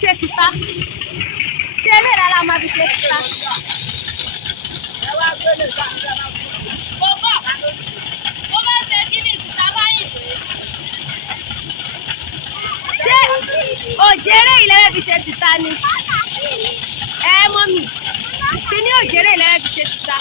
ṣe títà ṣé eré ìlà la máa fi ṣe títà. ṣé òjèrè ilẹ̀ fi ṣe títà ni ẹ mọ́ mi kí ni òjèrè ilẹ̀ fi ṣe títà.